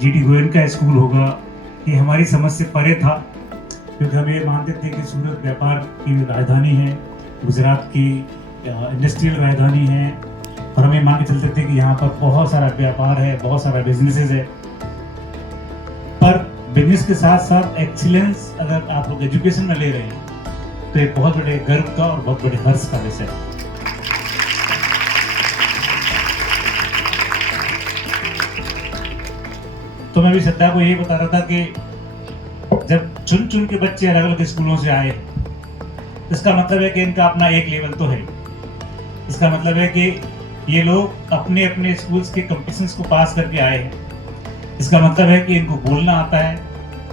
GT Goenka school होगा, ये हमारी समझ से परे था, क्योंकि हम ये मानते थे कि सूरत व्यापार की राजधानी है, गुजरात की इंडस्ट्रियल राजधानी है, और हम ये मान के चलते थे कि यहाँ पर बहुत सारा व्यापार है, बहुत सारा बिजनेसेस है। पर बिजनेस के साथ साथ एक्सीलेंस अगर आप लोग एजुकेशन में ले रहे हैं तो एक बहुत बड़े गर्व का और बहुत बड़े हर्ष का विषय है। तो मैं भी श्रद्धा को यही बता रहा था कि जब चुन चुन के बच्चे अलग अलग स्कूलों से आए, इसका मतलब है कि इनका अपना एक लेवल तो है। इसका मतलब है कि ये लोग अपने अपने स्कूल्स के कॉम्पिटिशन्स को पास करके आए हैं। इसका मतलब है कि इनको बोलना आता है,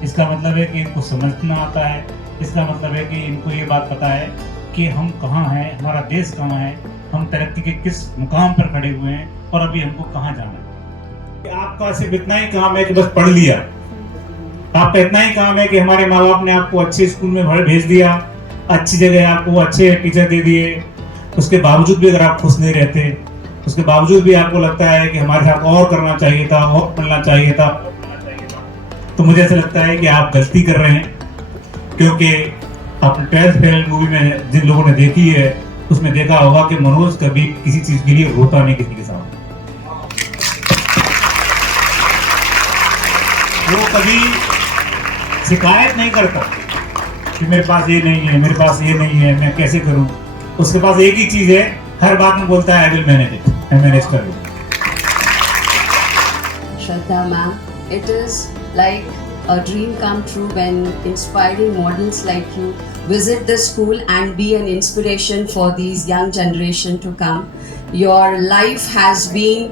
इसका मतलब है कि इनको समझना आता है, इसका मतलब है कि इनको ये बात पता है कि हम कहाँ हैं, हमारा देश कहाँ है, हम तरक्की के किस मुकाम पर खड़े हुए हैं और अभी हमको कहाँ जाना है। आपका सिर्फ इतना ही काम है कि बस पढ़ लिया, आपका इतना ही काम है कि हमारे माँ बाप ने आपको अच्छे स्कूल में भेज दिया, अच्छी जगह आपको अच्छे टीचर दे दिए, उसके बावजूद भी अगर आप खुश नहीं रहते, उसके बावजूद भी आपको लगता है कि हमारे साथ और करना चाहिए था, और मिलना चाहिए था, तो मुझे ऐसा लगता है कि आप गलती कर रहे हैं। क्योंकि आपने 12th फेल मूवी में जिन लोगों ने देखी है उसमें देखा होगा कि मनोज कभी किसी चीज के लिए रोता नहीं किसी के सामने, वो कभी शिकायत नहीं करता कि मेरे पास ये नहीं है, मेरे पास ये नहीं है, मैं कैसे करूं। उसके पास एक ही चीज है, हर बात में बोलता है आई विल मैनेज इट, मैं मैनेज कर लूंगा। Shraddha ma'am, it is like a dream come true when inspiring models like you visit the school and be an inspiration for these young generation to come. Your life has been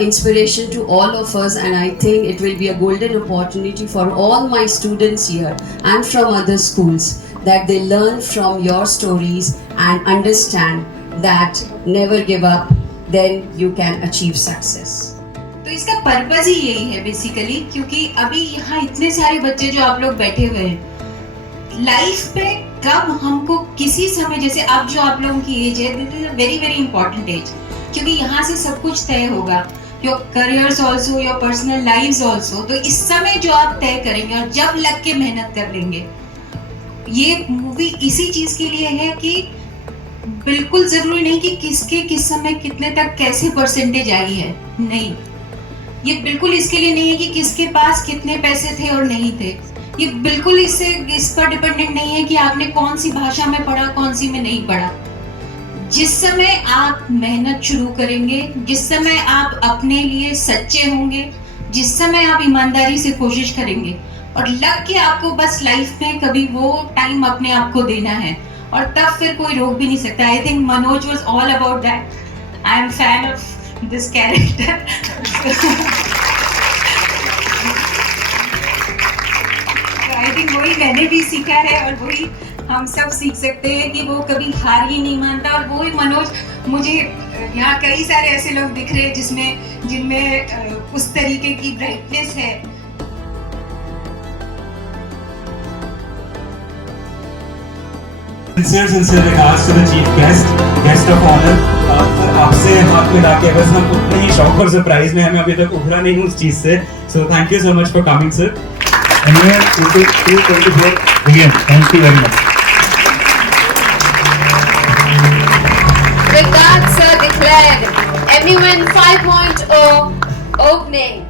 inspiration to all of us, and I think it will be a golden opportunity for all my students here and from other schools that they learn from your stories and understand that never give up, then you can achieve success. तो इसका purpose ही यही है basically, क्योंकि अभी यहाँ इतने सारे बच्चे जो आप लोग बैठे हुए हैं, लाइफ में कब हमको किसी समय, जैसे अब जो आप लोगों की एज है, this is a very very important age, क्योंकि यहाँ से सब कुछ तय होगा, your careers also, your personal lives also. तो इस समय जो आप तय करेंगे और जब लग के मेहनत कर लेंगे, ये मूवी इसी चीज के लिए है कि बिल्कुल जरूरी नहीं कि किसके किस समय कितने तक कैसे परसेंटेज आई है, नहीं, ये बिल्कुल इसके लिए नहीं है कि किसके पास कितने पैसे थे और नहीं थे, ये बिल्कुल इस पर डिपेंडेंट नहीं है कि आपने कौन सी भाषा में पढ़ा, कौन सी में नहीं पढ़ा। जिस समय आप मेहनत शुरू करेंगे, जिस समय आप अपने लिए सच्चे होंगे, जिस समय आप ईमानदारी से कोशिश करेंगे और लग के आपको बस लाइफ में कभी वो टाइम अपने आप को देना है, और तब फिर कोई रोक भी नहीं सकता। I think Manoj was all about that. I am fan of this character. I think वही मैंने भी सीखा है और वही हम सब सीख सकते हैं कि वो कभी हार ही नहीं मानता। और वही मनोज, मुझे यहाँ कई सारे ऐसे लोग दिख रहे हैं जिनमें उस तरीके की ब्राइटनेस है। Sincere regards to the chief guest of honor. आपसे हाथ मिला के बस हम उतने ही शॉक और सरप्राइज में, हमें अभी तक उभरा नहीं हूँ उस चीज से। So thank you so much for coming, sir. Anyway, 224 billion. Thank you very much. With that, sir declared MUN 5.0 opening.